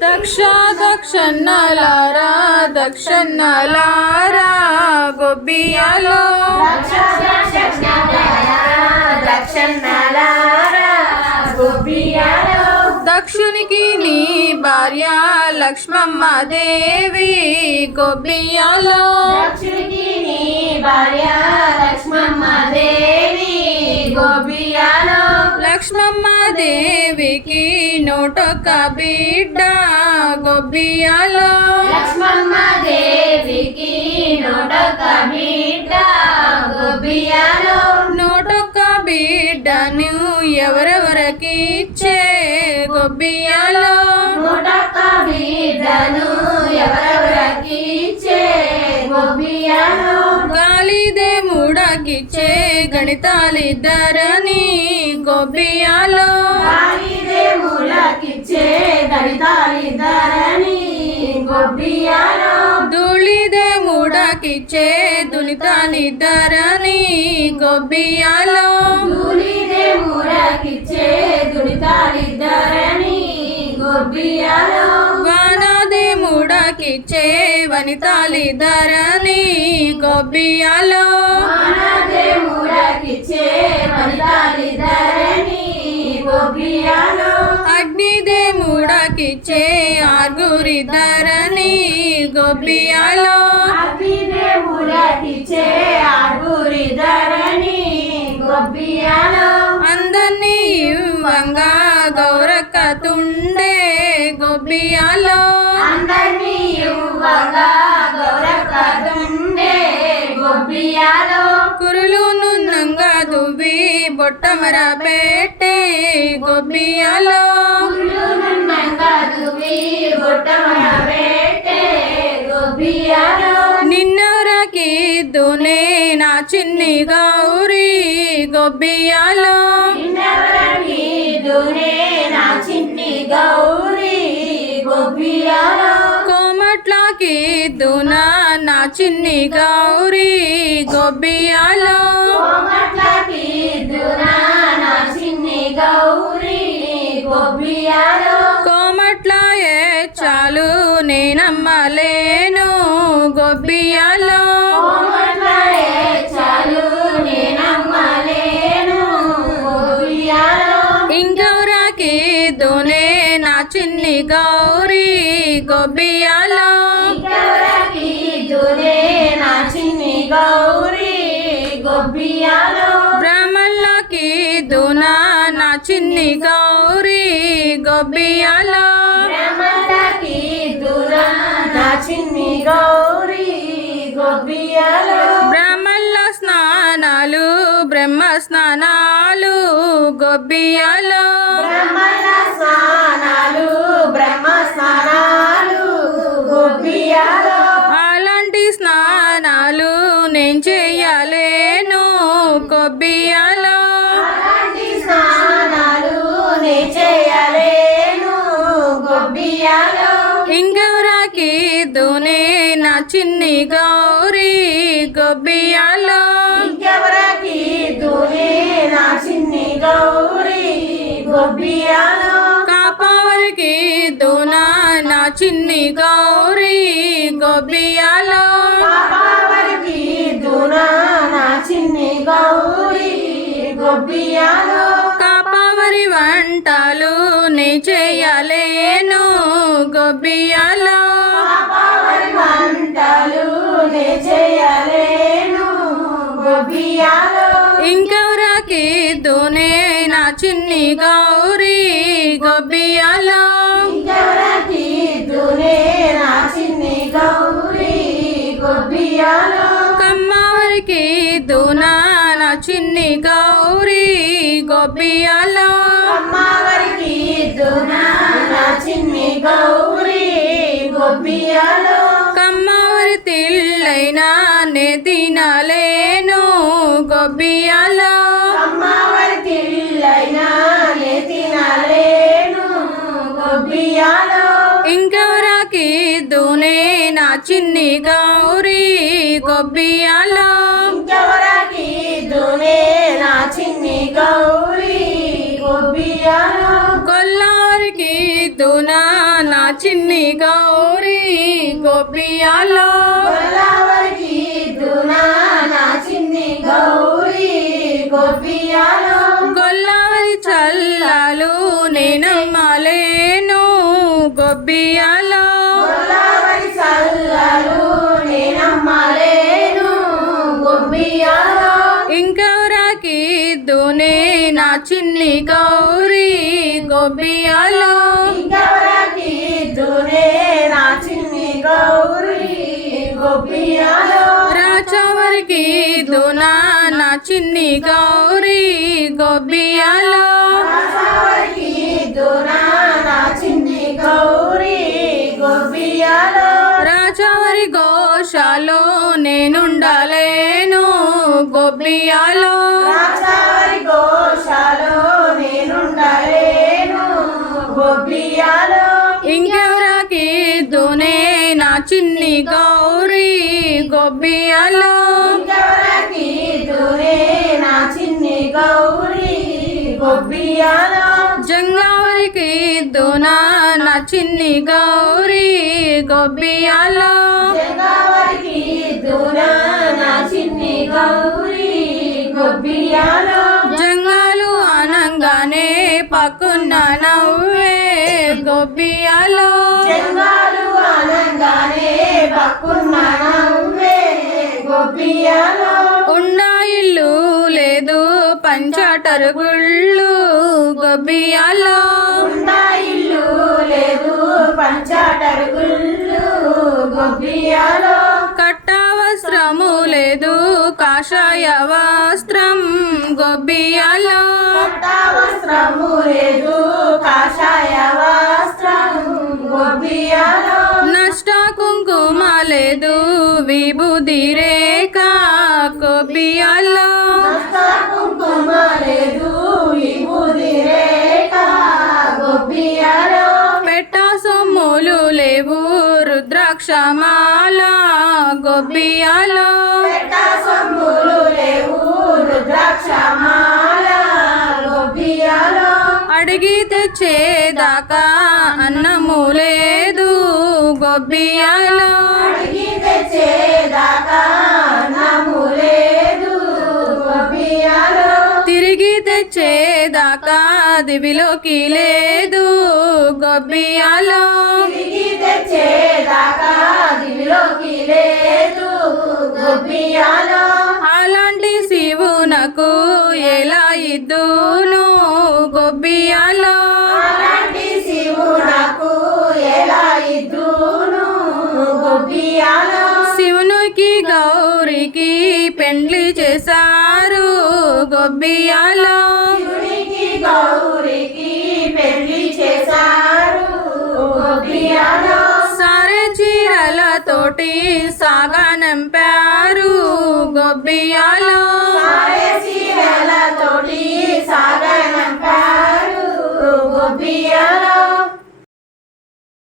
దక్ష దక్షన్నలారా దక్షన్నలారా గొబ్బియాలో దక్షునికి నీ భార్య లక్ష్మమ్మ దేవి గొబ్బియాలో లక్ష్మమ్మ దేవికి నూటొక్క బిడ్డ గొబ్బియాలో లక్ష్మమ్మ దేవికి నూటొక్క బిడ్డ గొబ్బియాలో నూటొక్క బిడ్డను ఎవరెవరికిచ్చే గొబ్బియాలో నూటొక్క బిడ్డను ఎవరెవరికిచ్చే గొబ్బియాలో గాలిదేముడకిచ్చే గణితాలిద్దరని గొబ్బియాలో గాలిదేముడకిచ్చే గణితాలిద్దరని గొబ్బియాలో ధూళిదేముడకిచ్చే దునితాలిద్దరని గొబ్బియాలో ధూళిదేముడకిచ్చే దునితాలిద్దరని గొబ్బియాలో వానదేముడకిచ్చే వనితాలిద్దరని గొబ్బియాలో వానదేముడకిచ్చే వనితాలిద్దరని గొబ్బియాలో అగ్నిదేముడకిచ్చే ఆరుగురిద్దరని గొబ్బియాలో అగ్నిదేముడకిచ్చే ఆరుగురిద్దరని గొబ్బియాలో అందర్నీ ఇవ్వంగా గౌరక్క తుండే గొబ్బియాలో అందర్నీ ఇవ్వగా గౌరక్కతుండే గొబ్బియాలో కురులు నున్నంగా దువ్వి బొట్టమర పెట్టే గొబ్బియాలో నిన్నరకి దునే నా చిన్ని గౌరీ గొబ్బియాలో కోమట్లకి దునా నా చిన్ని గౌరీ గొబ్బియాలో కోమట్ల చాలు నేనమ్మలేను గొబ్బియాలో ఇంగౌరాకి దునే నా చిన్ని గౌరీ గొబ్బియాలో బ్రాహ్మణులకి దునా నా చిన్ని గౌరీ గొబ్బియాలో చిన్ని గౌరీ గొబ్బియాలో బ్రాహ్మణుల స్నానాలు బ్రహ్మ స్నానాలు గొబ్బియాలో బ్రహ్మణ స్నానాలు బ్రహ్మ స్నానాలు గొబ్బియాలో అలాంటి స్నానాలు నేను చెయ్యలేను గొబ్బియాలో అలాంటి స్నానాలు నే చేయలేను గొబ్బియాలో ఇంకెవరాకి దునే నా చిన్ని గౌరీ గొబ్బియాలో ఇంకెవరికి దునే నా చిన్ని గౌరీ గొబ్బియాలో కాపావరికి దునా నా చిన్ని గౌరీ గొబ్బియాలో పాపావరికి దునా నా చిన్ని గౌరీ గొబ్బియాలో కాపావరి వంటలు నే చెయ్యలేను గొబ్బియాలో పాపావరి వంటలు నే చేయలేను గొబ్బియాలో ఇంకెవరాకి దునే నా చిన్ని గౌరీ గొబ్బియాలో ఇంకెవరికి దునే నా చిన్ని గౌరీ గొబ్బియాలో కమ్మవారికి దునా నా చిన్ని గౌరీ గొబ్బియాలో అమ్మవారికి దునా నా చిన్ని గౌరీ గొబ్బియాలో కమ్మవారి తిల్లైనా నే తినలేను గొబ్బియాలో అమ్మవారికి ఇల్లైనా నే తినలేను గొబ్బియాలో ఇంకెవరాకి దునే నా చిన్ని గౌరీ గొబ్బియాలో ఇంకెవరికి దునే నా చిన్ని గౌరీ గొబ్బియాలో గొల్లారికి దునా నా చిన్ని గౌరీ గొబ్బియాలో గొల్లవరికి దునా నా చిన్ని గౌరీ గొబ్బియాలో గొల్లవరి చల్లాలు నేనమ్మలేను గొబ్బియాలో గొల్లవరి చల్లలు నేనమ్మలేను గొబ్బియాలో ఇంకెవరాకి దునే నా చిన్ని గౌరీ గొబ్బియాలో ఇంకెవరికి దునే నా చిన్ని గౌరీ గొబ్బియాలో రాచవరికి దునా నా చిన్ని గౌరీ గొబ్బియాలో రాసవరికి దునా నా చిన్ని గౌరీ గొబ్బియాలో రాచవరి గోశాలో నేనుండలేను గొబ్బియాలో రాసవరి గోశాలో నేనుండలేను గొబ్బియాలో ఇంకెవరాకి దునే నా చిన్ని గౌరీ గొబ్బియాలో ఇంకెవరికి దునే నా చిన్ని గౌరీ గొబ్బియాలో జంగావరికి దునా నా చిన్ని గౌరీ గొబ్బియాలో జంగావరికి దునా నా చిన్ని గౌరీ గొబ్బియాలో జంగాలు అనంగానే పక్కున్న నవ్వే గొబ్బియాలో జంగాలు అనంగానే పక్కున్న నవ్వే గొబ్బియాలో ఉన్న ఇల్లు లేదు పంచాటరు గుళ్ళు గొబ్బియాలో ఉన్న ఇల్లు లేదు పంచాటరుగుళ్ళు గొబ్బియాలో కట్ట వస్త్రము లేదు కాషాయ వస్త్రం గొబ్బియాలో పట్ట వస్త్రము లేదు కాషాయ వస్త్రం గొబ్బియాలో నష్ట కుంకుమ లేదు విభూది రేఖ గొబ్బియాలో నష్ట కుంకుమ లేదు విభూది రేఖ గొబ్బియాలో పెట్ట సొమ్ములు లేవు రుద్రాక్షమాల గొబ్బియాలో పెట్ట సొమ్ములు లేవు రుద్రాక్షమాల గొబ్బియాలో అడిగి తెచ్చేదాకా అన్నము లేదు గొబ్బియాలో అడిగి తెచ్చేదాకా అన్నము లేదు గొబ్బియాలో తిరిగి తెచ్చేదాకా దివిలోకి లేదు గొబ్బియాలో తిరిగి తెచ్చేదాకా దివిలోకి లేదు గొబ్బియాలో అలాంటి శివునకు ఎలా ఇద్దును గొబ్బియాలో అలాంటి శివునకు ఎలా ఇద్దును గొబ్బియాలో శివునికి గౌరికి పెండ్లి చేశారు గొబ్బియాలో శివునికి గౌరికి పెళ్లి చేశారు గొబ్బియాలో సారే చీరలతోటి సాగనంపారు గొబ్బియాలో